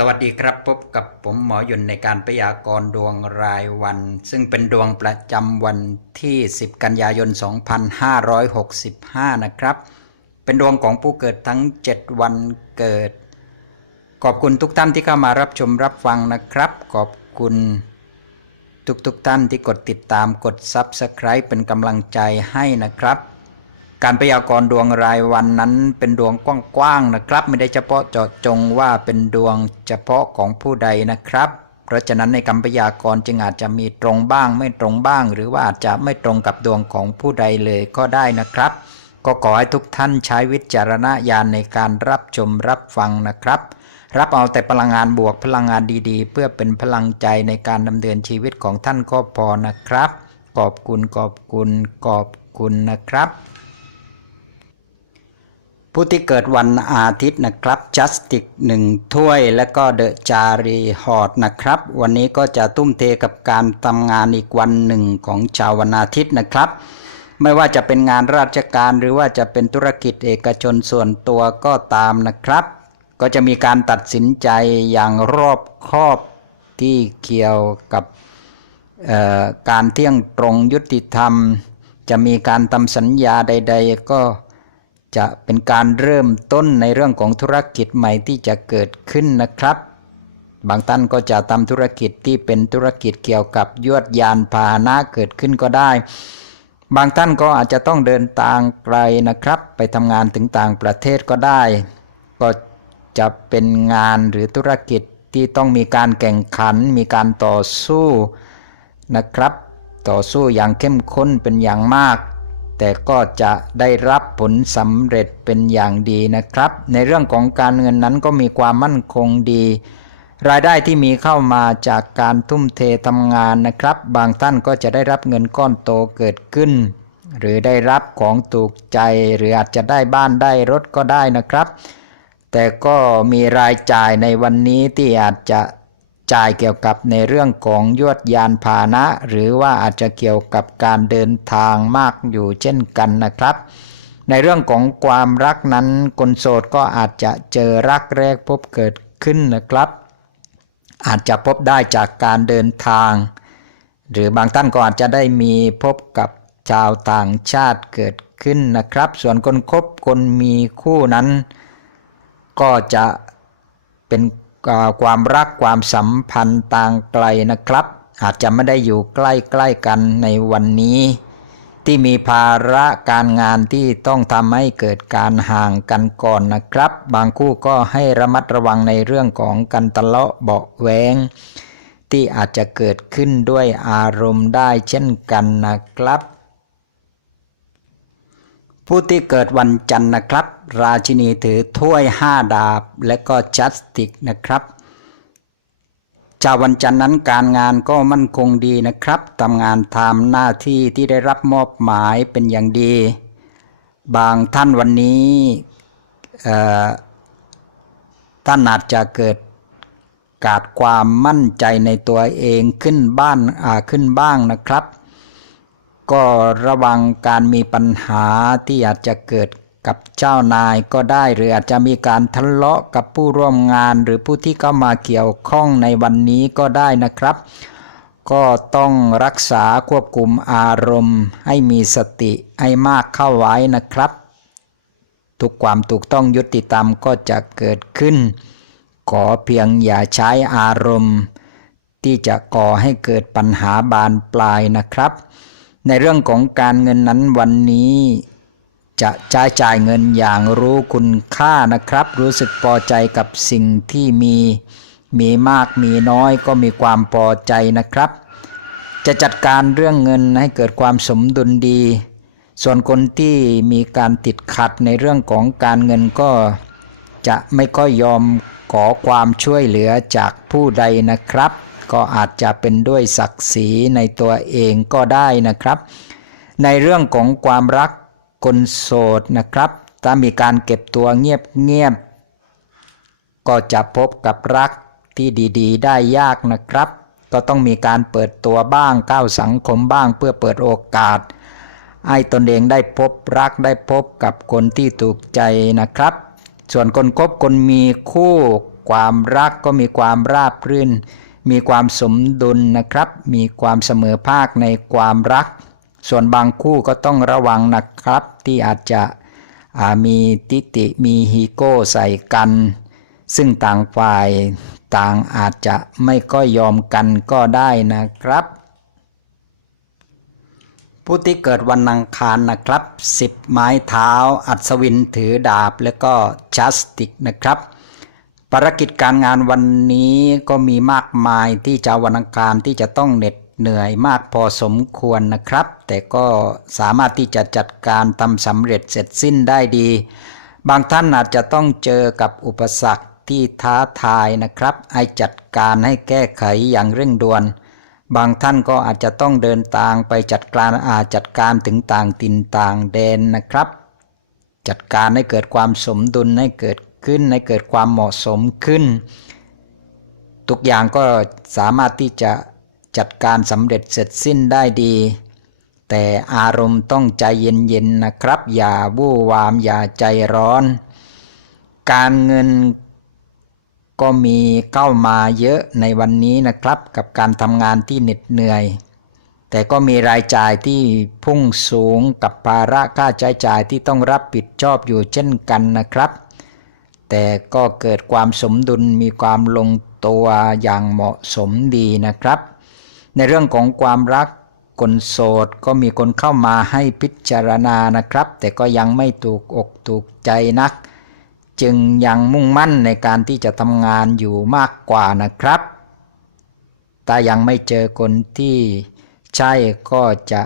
สวัสดีครับพบกับผมหมอยุนในการพยากรณ์ดวงรายวัน ซึ่งเป็นดวงประจำวันที่ 10 กันยายน 2565 นะครับ เป็นดวงของผู้เกิดทั้ง 7 วันเกิด ขอบคุณทุกท่านที่เข้ามารับชมรับฟังนะครับ ขอบคุณทุกๆทท่านที่กดติดตามกด Subscribe เป็นกำลังใจให้นะครับ การพยากรณ์ดวงรายวันนั้นเป็นดวงกว้างๆนะครับ ไม่ได้เฉพาะเจาะจงว่าเป็นดวงเฉพาะของผู้ใดนะครับ เพราะฉะนั้นในคำพยากรณ์จึงอาจจะมีตรงบ้างไม่ตรงบ้าง หรือว่าอาจจะไม่ตรงกับดวงของผู้ใดเลยก็ได้นะครับ ก็ขอให้ทุกท่านใช้วิจารณญาณในการรับชมรับฟังนะครับ รับเอาแต่พลังงานบวกพลังงานดี ๆ เพื่อเป็นพลังใจในการดำเนินชีวิตของท่านก็พอนะครับ ขอบคุณขอบคุณขอบคุณนะครับ ผู้ที่เกิดวันอาทิตย์นะครับจัสติกหนึ่งถ้วย และก็เดอะจารีฮอดนะครับ วันนี้ก็จะตุ้มเทกับการทำงานอีกวันหนึ่งของชาววันอาทิตย์นะครับไม่ว่าจะเป็นงานราชการหรือว่าจะเป็นธุรกิจเอกชนส่วนตัวก็ตามนะครับ ก็จะมีการตัดสินใจอย่างรอบคอบที่เกี่ยวกับการเที่ยงตรงยุติธรรม จะมีการทำสัญญาใด ๆ ก็ จะเป็นการเริ่มต้นในเรื่องของธุรกิจใหม่ที่จะเกิดขึ้นนะครับ บางท่านก็จะทำธุรกิจที่เป็นธุรกิจเกี่ยวกับยวดยานพาหนะเกิดขึ้นก็ได้ บางท่านก็อาจจะต้องเดินทางไกลนะครับ ไปทำงานถึงต่างประเทศก็ได้ ก็จะเป็นงานหรือธุรกิจที่ต้องมีการแข่งขัน มีการต่อสู้นะครับ ต่อสู้อย่างเข้มข้นเป็นอย่างมาก แต่ก็จะได้รับผลสำเร็จเป็นอย่างดีนะครับ ในเรื่องของการเงินนั้นก็มีความมั่นคงดี รายได้ที่มีเข้ามาจากการทุ่มเททำงานนะครับ บางท่านก็จะได้รับเงินก้อนโตเกิดขึ้น หรือได้รับของถูกใจหรืออาจจะได้บ้านได้รถก็ได้นะครับ แต่ก็มีรายจ่ายในวันนี้ที่อาจจะ จ่ายเกี่ยวกับในเรื่องของยวดยานพาหนะ หรือว่าอาจจะเกี่ยวกับการเดินทางมากอยู่เช่นกันนะครับ ในเรื่องของความรักนั้นคนโสดก็อาจจะเจอรักแรกพบเกิดขึ้นนะครับ อาจจะพบได้จากการเดินทาง หรือบางท่านก็อาจจะได้มีพบกับชาวต่างชาติเกิดขึ้นนะครับ ส่วนคนคบคนมีคู่นั้น ก็จะเป็น ความรักความสัมพันธ์ต่างไกลนะครับ อาจจะไม่ได้อยู่ใกล้ๆกันในวันนี้ ที่มีภาระการงานที่ต้องทำให้เกิดการห่างกันก่อนนะครับ บางคู่ก็ให้ระมัดระวังในเรื่องของการทะเลาะเบาแวงที่อาจจะเกิดขึ้นด้วยอารมณ์ได้เช่นกันนะครับ ผู้ที่เกิดวันจันทร์นะครับ ราชินีถือถ้วยห้าดาบ และก็จัสติกนะครับชาววันจันทร์นั้นการงานก็มั่นคงดีนะครับทำงานทำหน้าที่ที่ได้รับมอบหมายเป็นอย่างดี บางท่านวันนี้ท่านอาจจะเกิดกาดความมั่นใจในตัวเองขึ้นบ้านขึ้นบ้างนะครับ ก็ระวังการมีปัญหาที่อาจจะเกิดกับเจ้านายก็ได้ หรืออาจจะมีการทะเลาะกับผู้ร่วมงาน หรือผู้ที่เข้ามาเกี่ยวข้องในวันนี้ก็ได้นะครับ ก็ต้องรักษาควบคุมอารมณ์ ให้มีสติให้มากเข้าไว้นะครับทุกความถูกต้องยุติธรรมก็จะเกิดขึ้น ขอเพียงอย่าใช้อารมณ์ ที่จะก่อให้เกิดปัญหาบานปลายนะครับ ในเรื่องของการเงินนั้นวันนี้ จะใช้จ่ายเงินอย่างรู้คุณค่านะครับ รู้สึกพอใจกับสิ่งที่มีมีมากมีน้อยก็มีความพอใจนะครับ จะจัดการเรื่องเงินให้เกิดความสมดุลดี ส่วนคนที่มีการติดขัดในเรื่องของการเงินก็จะไม่ค่อยยอมขอความช่วยเหลือจากผู้ใดนะครับ ก็อาจจะเป็นด้วยศักดิ์ศรีในตัวเองก็ได้นะครับ ในเรื่องของความรักคนโสดนะครับถ้ามีการเก็บตัวเงียบๆก็จะพบกับรักที่ดีๆ ได้ยากนะครับ ก็ต้องมีการเปิดตัวบ้างก้าวสังคมบ้างเพื่อเปิดโอกาสให้ตนเองได้พบรักได้พบกับคนที่ถูกใจนะครับ ส่วนคนคบคนมีคู่ความรักก็มีความราบรื่น มีความสมดุลนะครับ มีความเสมอภาคในความรัก ส่วนบางคู่ก็ต้องระวังนะครับ ที่อาจจะมีติติมีฮีโก้ใส่กัน ซึ่งต่างฝ่ายต่างอาจจะไม่ก็ยอมกันก็ได้นะครับ ผู้ที่เกิดวันอังคารนะครับ 10 ไม้เท้า อัศวินถือดาบ และก็จัสติกนะครับ ภารกิจการงานวันนี้ก็มีมากมายที่จะวันอังคารที่จะต้องเหน็ดเหนื่อยมากพอสมควรนะครับ แต่ก็สามารถที่จะจัดการทำสำเร็จเสร็จสิ้นได้ดี บางท่านอาจจะต้องเจอกับอุปสรรคที่ท้าทายนะครับให้จัดการให้แก้ไขอย่างเร่งด่วน บางท่านก็อาจจะต้องเดินทางไปจัดการอาจัดการถึงต่างตินต่างแดนนะครับ จัดการให้เกิดความสมดุลให้เกิด ขึ้นให้เกิดความเหมาะสมขึ้น ทุกอย่างก็สามารถที่จะจัดการสำเร็จเสร็จสิ้นได้ดี แต่อารมณ์ต้องใจเย็นๆนะครับ อย่าวู่วามอย่าใจร้อน การเงินก็มีเข้ามาเยอะในวันนี้นะครับ กับการทำงานที่เหน็ดเหนื่อย แต่ก็มีรายจ่ายที่พุ่งสูงกับภาระค่าใช้จ่ายที่ต้องรับผิดชอบอยู่เช่นกันนะครับ แต่ก็เกิดความสมดุลมีความลงตัวอย่างเหมาะสมดีนะครับ ในเรื่องของความรักคนโสดก็มีคนเข้ามาให้พิจารณานะครับ แต่ก็ยังไม่ถูกอกถูกใจนัก จึงยังมุ่งมั่นในการที่จะทำงานอยู่มากกว่านะครับ แต่ยังไม่เจอคนที่ใช่ก็จะ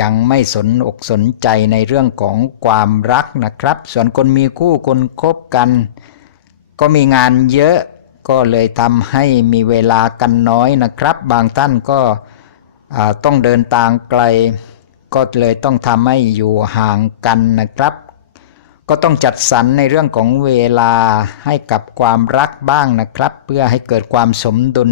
ยังไม่สนอกสนใจในเรื่องของความรักนะครับ ส่วนคนมีคู่คนคบกัน ก็มีงานเยอะก็เลยทำให้มีเวลากันน้อยนะครับ บางท่านก็ต้องเดินทางไกล ก็เลยต้องทำให้อยู่ห่างกันนะครับ ก็ต้องจัดสรรในเรื่องของเวลาให้กับความรักบ้างนะครับ เพื่อให้เกิดความสมดุล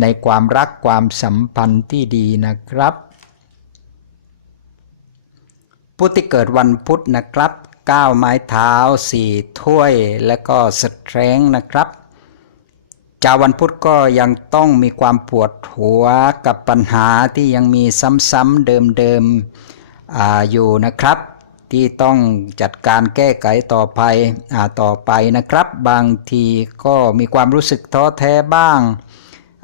ในความรักความสัมพันธ์ที่ดีนะครับ ผู้ที่เกิดวันพุธนะครับ 9 ไม้เท้า 4 ถ้วย และก็สเตรงนะครับจาวันพุธก็ยังต้องมีความปวดหัวกับปัญหาที่ยังมีซ้ำๆเดิมๆออยู่นะครับ ที่ต้องจัดการแก้ไขต่อไปอต่อไปนะครับ บางทีก็มีความรู้สึกท้อแท้บ้าง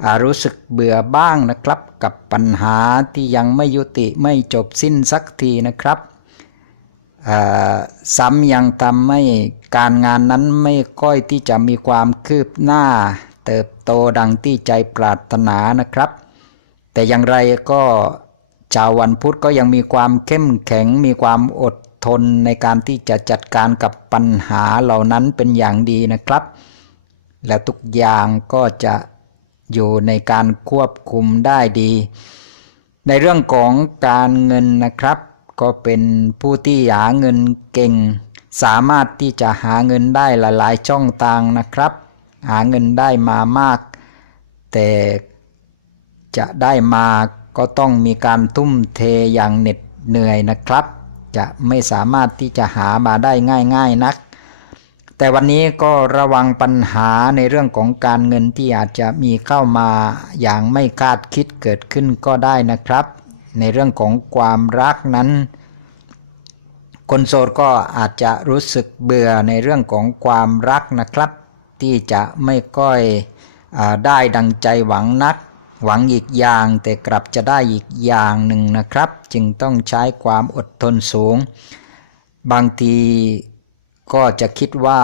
ารู้สึกเบื่อบ้างนะครับ กับปัญหาที่ยังไม่ยุติไม่จบสิ้นสักทีนะครับ ซ้ำยังทำให้การงานนั้นไม่ค่อยที่จะมีความคืบหน้า เติบโตดังที่ใจปรารถนานะครับ แต่อย่างไรก็ชาววันพุธก็ยังมีความเข้มแข็งมีความอดทนในการที่จะจัดการกับปัญหาเหล่านั้นเป็นอย่างดีนะครับ และทุกอย่างก็จะอยู่ในการควบคุมได้ดี ในเรื่องของการเงินนะครับ ก็เป็นผู้ที่หาเงินเก่ง สามารถที่จะหาเงินได้หลายๆช่องทางนะครับ หาเงินได้มามาก แต่จะได้มาก็ต้องมีการทุ่มเทอย่างเหน็ดเหนื่อยนะครับ จะไม่สามารถที่จะหามาได้ง่ายๆนัก แต่วันนี้ก็ระวังปัญหาในเรื่องของการเงินที่อาจจะมีเข้ามาอย่างไม่คาดคิดเกิดขึ้นก็ได้นะครับ ในเรื่องของความรักนั้น คนโสดก็อาจจะรู้สึกเบื่อในเรื่องของความรักนะครับ ที่จะไม่ค่อยอได้ดังใจหวังนัก หวังอีกอย่างแต่กลับจะได้อีกอย่างหนึ่งนะครับ จึงต้องใช้ความอดทนสูง บางทีก็จะคิดว่า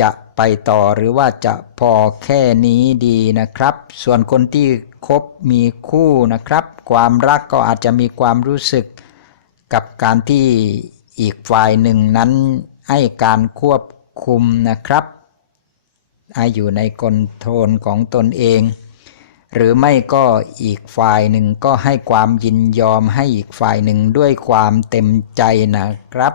จะไปต่อหรือว่าจะพอแค่นี้ดีนะครับ ส่วนคนที่คบมีคู่นะครับ ความรักก็อาจจะมีความรู้สึกกับการที่อีกฝ่ายหนึ่งนั้นให้การควบคุมนะครับอยู่ในกลนโทนของตนเอง หรือไม่ก็อีกฝ่ายหนึ่งก็ให้ความยินยอมให้อีกฝ่ายหนึ่งด้วยความเต็มใจนะครับ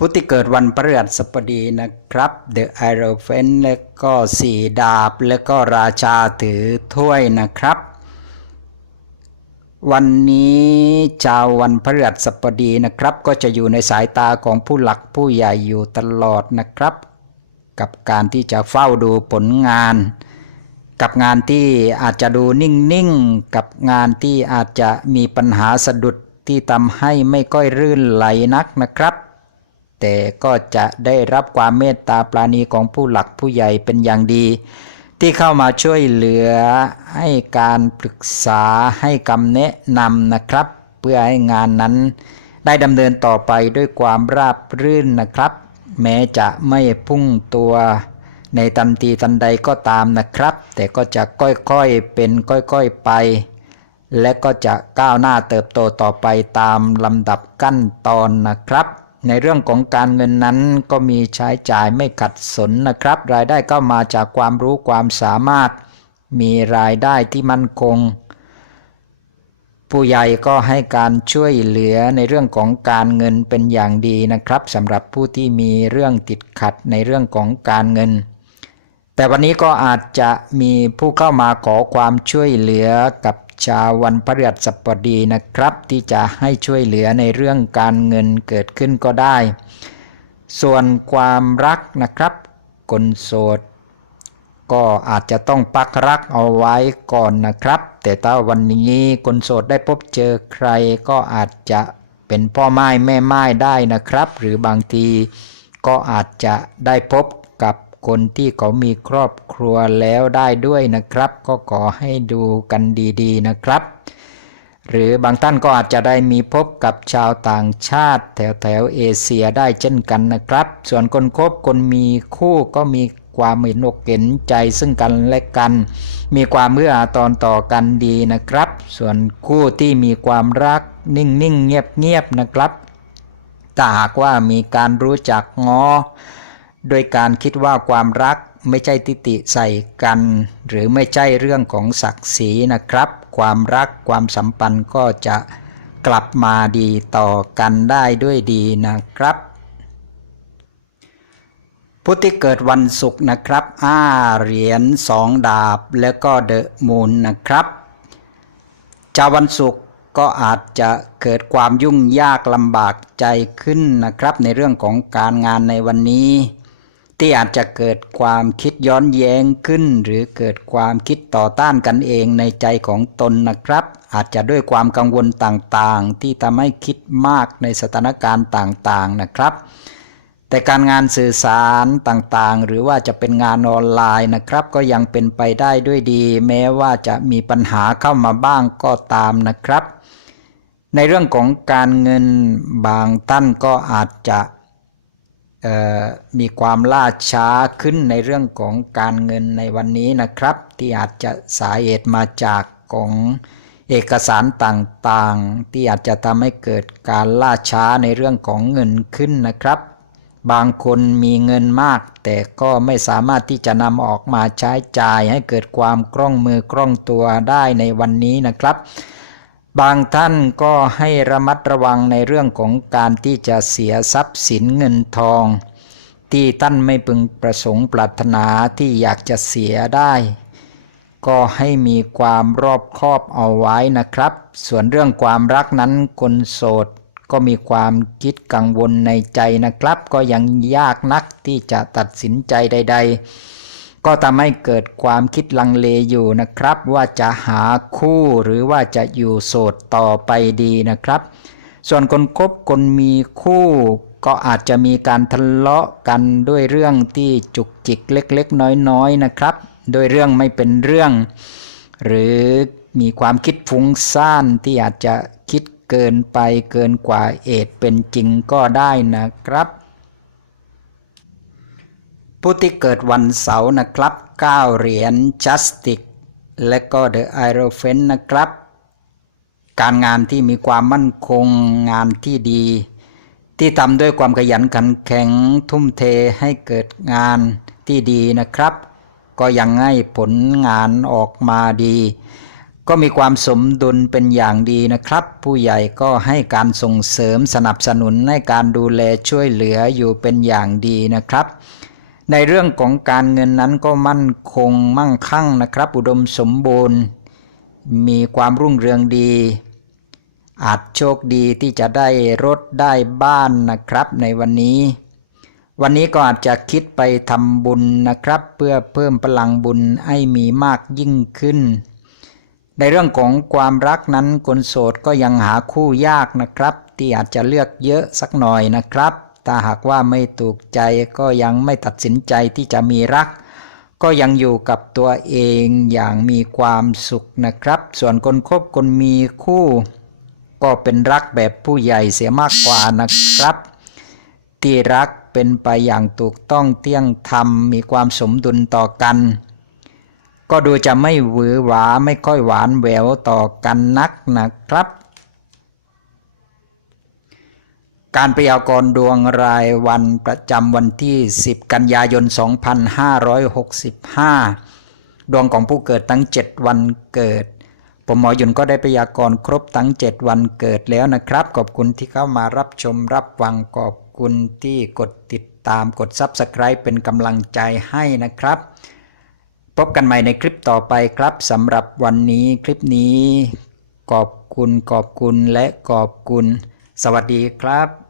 ผู้ที่เกิดวันพฤหัสบดีนะครับ The i r o p h a n t และก็สี่ดาบ และก็ราชาถือถ้วยนะครับ วันนี้ชาววันพฤหัสบดีนะครับ ก็จะอยู่ในสายตาของผู้หลักผู้ใหญ่อยู่ตลอดนะครับ กับการที่จะเฝ้าดูผลงาน กับงานที่อาจจะดูนิ่งๆ กับงานที่อาจจะมีปัญหาสะดุดที่ทำให้ไม่ค่อยรื่นไหลนักนะครับ แต่ก็จะได้รับความเมตตาปราณีของผู้หลักผู้ใหญ่เป็นอย่างดี ที่เข้ามาช่วยเหลือให้การปรึกษาให้คำแนะนำนะครับ เพื่อให้งานนั้น ได้ดำเนินต่อไปด้วยความราบรื่นนะครับ แม้จะไม่พุ่งตัวในทันทีทันใดก็ตามนะครับ แต่ก็จะค่อยๆเป็นค่อยๆไป และก็จะก้าวหน้าเติบโตต่อไปตามลำดับขั้นตอนนะครับ ในเรื่องของการเงินนั้นก็มีใช้จ่ายไม่ขัดสนนะครับ รายได้ก็มาจากความรู้ความสามารถ มีรายได้ที่มั่นคง ผู้ใหญ่ก็ให้การช่วยเหลือในเรื่องของการเงินเป็นอย่างดีนะครับสำหรับผู้ที่มีเรื่องติดขัดในเรื่องของการเงิน แต่วันนี้ก็อาจจะมีผู้เข้ามาขอความช่วยเหลือกับ ชาววันพฤหัสบดีนะครับ ที่จะให้ช่วยเหลือในเรื่องการเงินเกิดขึ้นก็ได้ ส่วนความรักนะครับคนโสดก็อาจจะต้องปักรักเอาไว้ก่อนนะครับ แต่ถ้าวันนี้คนโสดได้พบเจอใครก็อาจจะเป็นพ่อไม้แม่ไม้ได้นะครับ หรือบางทีก็อาจจะได้พบกับ คนที่เขามีครอบครัวแล้วได้ด้วยนะครับ ก็ขอให้ดูกันดีๆนะครับ หรือบางท่านก็อาจจะได้มีพบกับชาวต่างชาติ แถวแถวๆเอเชียได้เช่นกันนะครับ ส่วนคนคบคนมีคู่ก็มีความเห็นอกเห็นใจซึ่งกันและกัน มีความเมื่ออาทรต่อกันดีนะครับ ส่วนคู่ที่มีความรักนิ่งๆเงียบๆนะครับถ้าหากว่ามีการรู้จักงอ โดยการคิดว่าความรักไม่ใช่ทิติใส่กัน หรือไม่ใช่เรื่องของศักดิ์ศรีนะครับ ความรักความสัมพันธ์ก็จะกลับมาดีต่อกันได้ด้วยดีนะครับ ผู้ที่เกิดวันศุกร์นะครับอ้าเหรียญสองดาบแล้วก็เดอะมูนนะครับชาววันศุกร์ก็อาจจะเกิดความยุ่งยากลำบากใจขึ้นนะครับ ในเรื่องของการงานในวันนี้ ที่อาจจะเกิดความคิดย้อนแย้งขึ้น หรือเกิดความคิดต่อต้านกันเองในใจของตนนะครับ อาจจะด้วยความกังวลต่างๆ ที่ทำให้คิดมากในสถานการณ์ต่างๆนะครับ แต่การงานสื่อสารต่างๆ หรือว่าจะเป็นงานออนไลน์นะครับ ก็ยังเป็นไปได้ด้วยดี แม้ว่าจะมีปัญหาเข้ามาบ้างก็ตามนะครับ ในเรื่องของการเงินบางท่านก็อาจจะ มีความล่าช้าขึ้นในเรื่องของการเงินในวันนี้นะครับ ที่อาจจะสาเหตุมาจากของเอกสารต่างๆ ที่อาจจะทำให้เกิดการล่าช้าในเรื่องของเงินขึ้นนะครับ บางคนมีเงินมาก แต่ก็ไม่สามารถที่จะนำออกมาใช้จ่ายให้เกิดความคล่องมือคล่องตัวได้ในวันนี้นะครับ บางท่านก็ให้ระมัดระวังในเรื่องของการที่จะเสียทรัพย์สินเงินทอง ที่ท่านไม่พึงประสงค์ปรารถนาที่อยากจะเสียได้ ก็ให้มีความรอบคอบเอาไว้นะครับ ส่วนเรื่องความรักนั้นคนโสดก็มีความคิดกังวลในใจนะครับ ก็ยังยากนักที่จะตัดสินใจใด ๆ ก็ทำให้เกิดความคิดลังเลอยู่นะครับ ว่าจะหาคู่หรือว่าจะอยู่โสดต่อไปดีนะครับ ส่วนคนคบคนมีคู่ก็อาจจะมีการทะเลาะกันด้วยเรื่องที่จุกจิกเล็กๆ น้อยๆนะครับ โดยเรื่องไม่เป็นเรื่อง หรือมีความคิดฟุ้งซ่านที่อาจจะคิดเกินไปเกินกว่าเหตุเป็นจริงก็ได้นะครับ ผู้ที่เกิดวันเสาร์นะครับ 9 เหรียญจัสติกและก็เดอะไอโรเฟนนะครับ การงานที่มีความมั่นคงงานที่ดี ที่ทำด้วยความขยันขันแข็งทุ่มเทให้เกิดงานที่ดีนะครับ ก็ยังให้ผลงานออกมาดี ก็มีความสมดุลเป็นอย่างดีนะครับ ผู้ใหญ่ก็ให้การส่งเสริมสนับสนุนให้การดูแลช่วยเหลืออยู่เป็นอย่างดีนะครับ ในเรื่องของการเงินนั้นก็มั่นคงมั่งคั่งนะครับ อุดมสมบูรณ์ มีความรุ่งเรืองดี อาจโชคดีที่จะได้รถได้บ้านนะครับ ในวันนี้ วันนี้ก็อาจจะคิดไปทำบุญนะครับ เพื่อเพิ่มพลังบุญให้มีมากยิ่งขึ้น ในเรื่องของความรักนั้นคนโสดก็ยังหาคู่ยากนะครับ ที่อาจจะเลือกเยอะสักหน่อยนะครับ ถ้าหากว่าไม่ถูกใจก็ยังไม่ตัดสินใจที่จะมีรัก ก็ยังอยู่กับตัวเองอย่างมีความสุขนะครับ ส่วนคนคบคนมีคู่ ก็เป็นรักแบบผู้ใหญ่เสียมากกว่านะครับ ที่รักเป็นไปอย่างถูกต้องเที่ยงธรรมมีความสมดุลต่อกัน ก็ดูจะไม่หวือหวาไม่ค่อยหวานแหววต่อกันนักนะครับ การพยากรณ์ดวงรายวันประจำวันที่ 10 กันยายน 2565 ดวงของผู้เกิดทั้ง 7 วันเกิด ผมหมอยุนก็ได้พยากรณ์ครบทั้ง 7 วันเกิดแล้วนะครับ ขอบคุณที่เข้ามารับชมรับฟังขอบคุณที่กดติดตามกด Subscribe เป็นกำลังใจให้นะครับ พบกันใหม่ในคลิปต่อไปครับสำหรับวันนี้คลิปนี้ ขอบคุณขอบคุณและขอบคุณ สวัสดีครับ